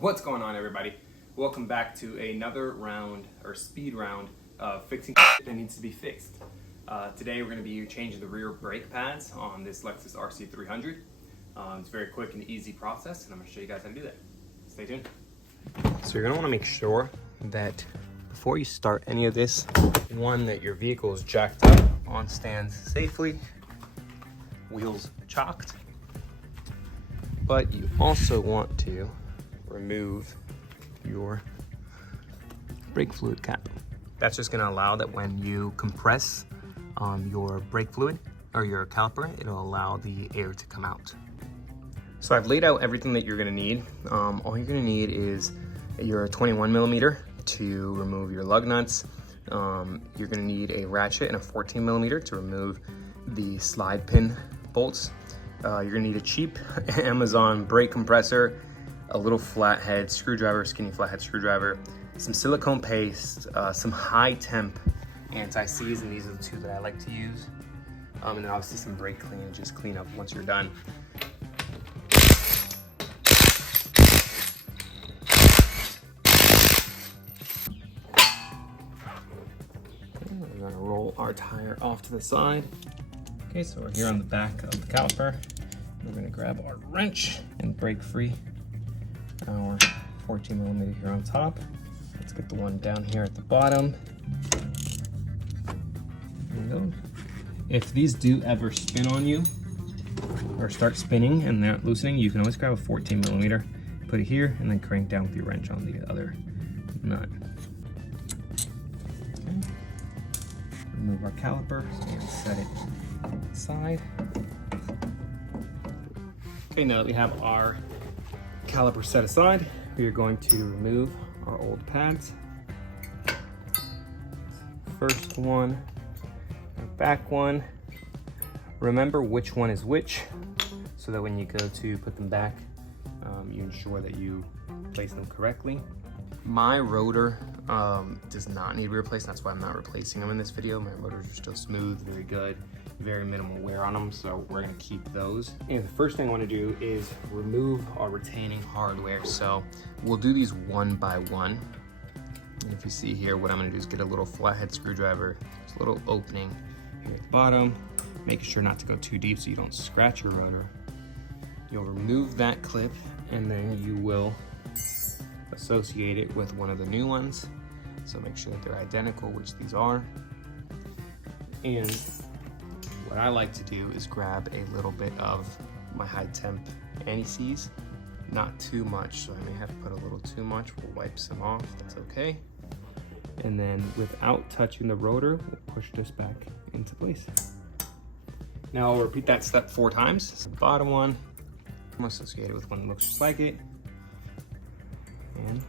What's going on, everybody? Welcome back to another round or speed round of fixing that needs to be fixed. Today we're going to be changing the rear brake pads on this Lexus RC300. It's a very quick and easy process, and I'm going to show you guys how to do that. Stay tuned. So you're going to want to make sure that before you start any of this, one, that your vehicle is jacked up on stands safely, wheels chocked, but you also want to remove your brake fluid cap. That's just going to allow that when you compress your brake fluid or your caliper, it'll allow the air to come out. So I've laid out everything that you're going to need. All you're going to need is your 21 millimeter to remove your lug nuts. You're going to need a ratchet and a 14 millimeter to remove the slide pin bolts. You're going to need a cheap Amazon brake compressor, a little flathead screwdriver, skinny flathead screwdriver, some silicone paste, some high temp anti-seize, and these are the two that I like to use. And then obviously some brake clean, just clean up once you're done. Okay, we're gonna roll our tire off to the side. Okay, so we're here on the back of the caliper. We're gonna grab our wrench and break free our 14 millimeter here on top. Let's get the one down here at the bottom. There we go. If these do ever spin on you or start spinning and they're not loosening, you can always grab a 14 millimeter, put it here, and then crank down with your wrench on the other nut. Okay. Remove our caliper and set it aside. Okay, now that we have our caliper set aside, we are going to remove our old pads. First one, our back one. Remember which one is which, so that when you go to put them back, you ensure that you place them correctly. My rotor does not need to be replaced. That's why I'm not replacing them in this video. My rotors are still smooth, very good, very minimal wear on them, so we're gonna keep those. And the first thing I wanna do is remove our retaining hardware. So we'll do these one by one. And if you see here, what I'm gonna do is get a little flathead screwdriver. There's a little opening here at the bottom, making sure not to go too deep so you don't scratch your rotor. You'll remove that clip, and then you will associate it with one of the new ones. So make sure that they're identical, which these are. And what I like to do is grab a little bit of my high temp anti-seize, not too much, so I may have to put a little too much. We'll wipe some off, that's okay. And then without touching the rotor, we'll push this back into place. Now I'll repeat that step 4 times. So the bottom one, I'm gonna associate it with one that looks just like it. And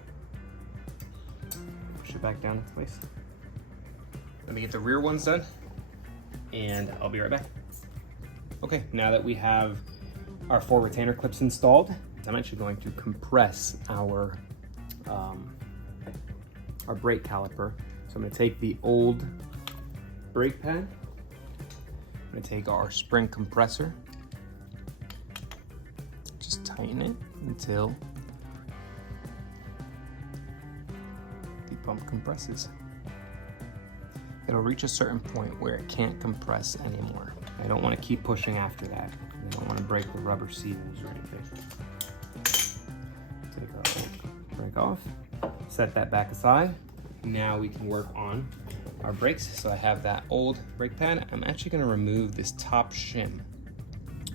push it back down into place. Let me get the rear ones done, and I'll be right back. Okay, now that we have our 4 retainer clips installed, I'm actually going to compress our brake caliper. So I'm gonna take the old brake pad, I'm gonna take our spring compressor, just tighten it until the pump compresses. It'll reach a certain point where it can't compress anymore. I don't want to keep pushing after that. I don't want to break the rubber seals or anything. Take our old brake off, set that back aside. Now we can work on our brakes. So I have that old brake pad. I'm actually going to remove this top shim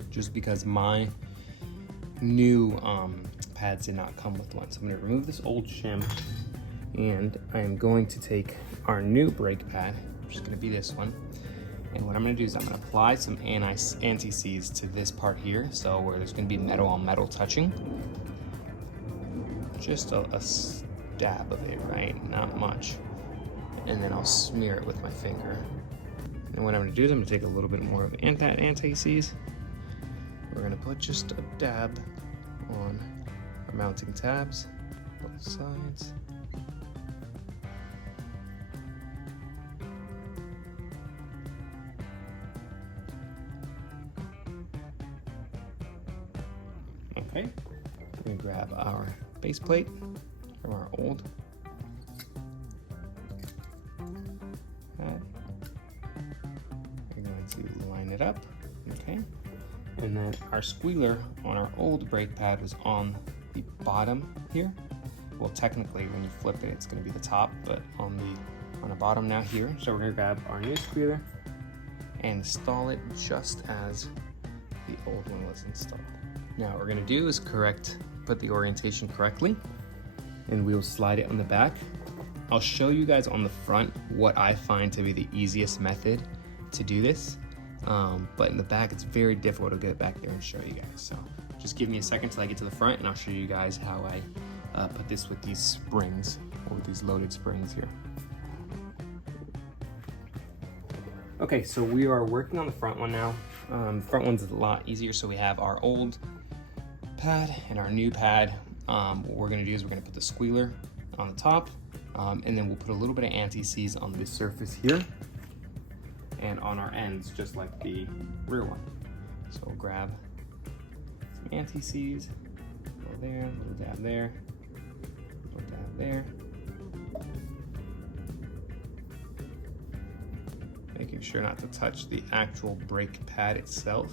just because my new pads did not come with one. So I'm going to remove this old shim, and I am going to take our new brake pad, which is going to be this one, and what I'm going to do is I'm going to apply some anti-seize to this part here, so where there's going to be metal on metal touching. Just a dab of it, right? Not much. And then I'll smear it with my finger. And what I'm going to do is I'm going to take a little bit more of anti-seize. We're going to put just a dab on our mounting tabs, both sides. Okay, we grab our base plate from our old pad. We're going to line it up, okay? And then our squealer on our old brake pad was on the bottom here. Well, technically, when you flip it, it's going to be the top, but on the bottom now here. So we're going to grab our new squealer and install it just as the old one was installed. Now what we're going to do is put the orientation correctly, and we will slide it on the back. I'll show you guys on the front what I find to be the easiest method to do this. But in the back, it's very difficult to get back there and show you guys. So just give me a second till I get to the front and I'll show you guys how I put this with these springs, or with these loaded springs here. Okay, so we are working on the front one now. The front one's a lot easier. So we have our old pad and our new pad. What we're gonna do is we're gonna put the squealer on the top, and then we'll put a little bit of anti-seize on this surface here and on our ends, just like the rear one. So we'll grab some anti-seize, go there, a little dab there, a little dab there. Making sure not to touch the actual brake pad itself.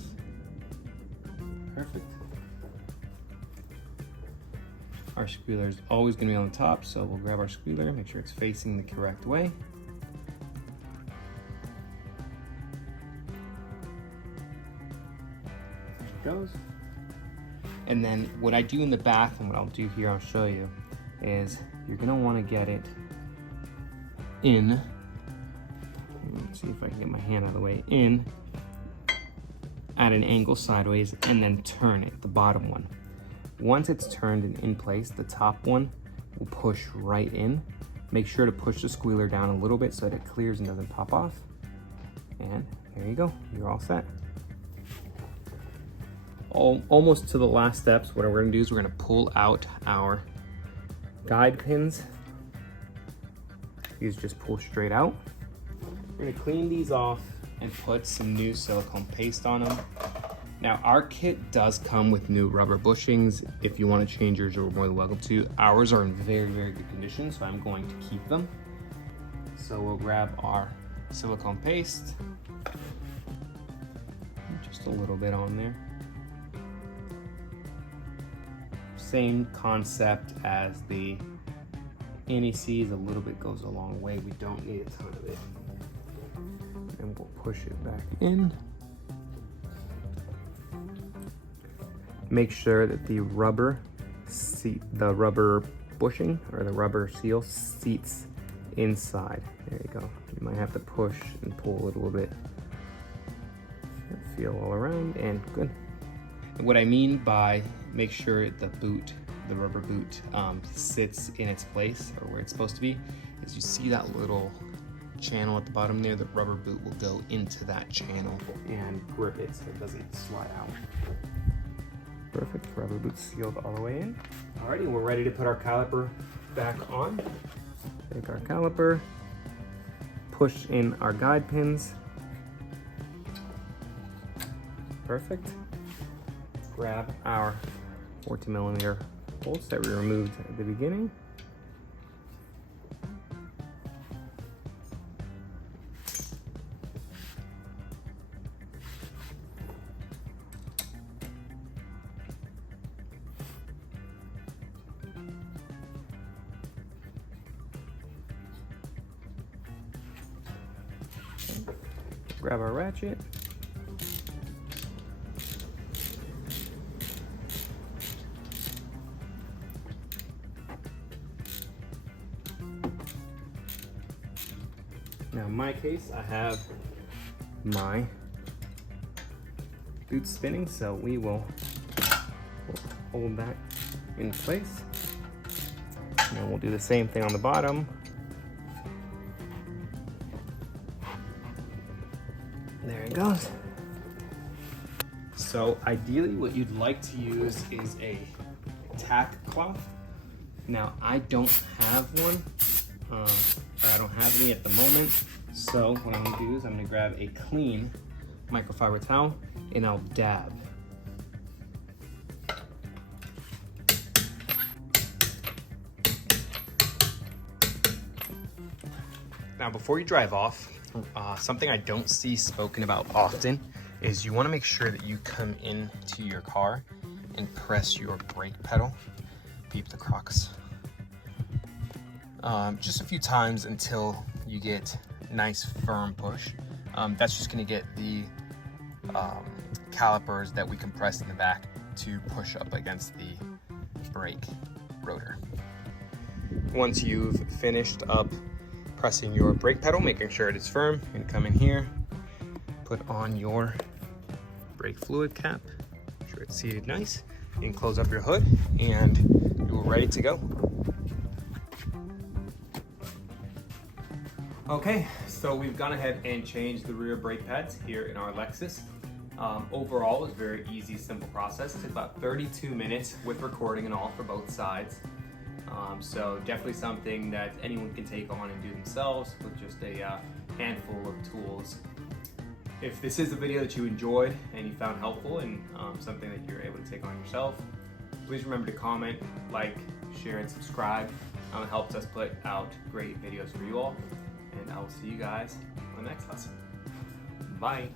Perfect. Our squealer is always going to be on the top, so we'll grab our squealer, make sure it's facing the correct way. There it goes. And then what I do in the back, and what I'll do here, I'll show you, is you're going to want to get it in. Let's see if I can get my hand out of the way. In at an angle sideways, and then turn it, the bottom one. Once it's turned and in place, the top one will push right in. Make sure to push the squealer down a little bit so that it clears and doesn't pop off. And there you go, you're all set. Almost to the last steps, what we're gonna do is we're gonna pull out our guide pins. These just pull straight out. We're gonna clean these off and put some new silicone paste on them. Now our kit does come with new rubber bushings. If you want to change yours, you're more than welcome to. Ours are in very, very good condition, so I'm going to keep them. So we'll grab our silicone paste. Just a little bit on there. Same concept as the anti-seize, a little bit goes a long way. We don't need a ton of it. And we'll push it back in. Make sure that the rubber bushing or the rubber seal seats inside. There you go. You might have to push and pull it a little bit. Feel all around, and good. And what I mean by make sure the rubber boot sits in its place, or where it's supposed to be, is you see that little channel at the bottom there. The rubber boot will go into that channel and grip it so it doesn't slide out. Perfect, rubber boot sealed all the way in. Alrighty, we're ready to put our caliper back on. Take our caliper, push in our guide pins. Perfect. Grab our 14mm bolts that we removed at the beginning. Grab our ratchet. Now in my case, I have my boot spinning, so we'll hold that in place. And then we'll do the same thing on the bottom. There it goes. So ideally what you'd like to use is a tack cloth. Now I don't have one, or I don't have any at the moment. So what I'm gonna do is I'm gonna grab a clean microfiber towel and I'll dab. Now, before you drive off, something I don't see spoken about often is you want to make sure that you come into your car and press your brake pedal. Beep the Crocs. Just a few times until you get nice firm push. That's just going to get the calipers that we compressed in the back to push up against the brake rotor. Once you've finished up pressing your brake pedal, making sure it is firm, and come in here, put on your brake fluid cap, make sure it's seated nice, and close up your hood, and you're ready to go. Okay, so we've gone ahead and changed the rear brake pads here in our Lexus. Overall, it was a very easy, simple process. It took about 32 minutes with recording and all for both sides. So definitely something that anyone can take on and do themselves with just a handful of tools. If this is a video that you enjoyed and you found helpful and something that you're able to take on yourself, please remember to comment, like, share, and subscribe. It helps us put out great videos for you all. And I will see you guys on the next lesson. Bye.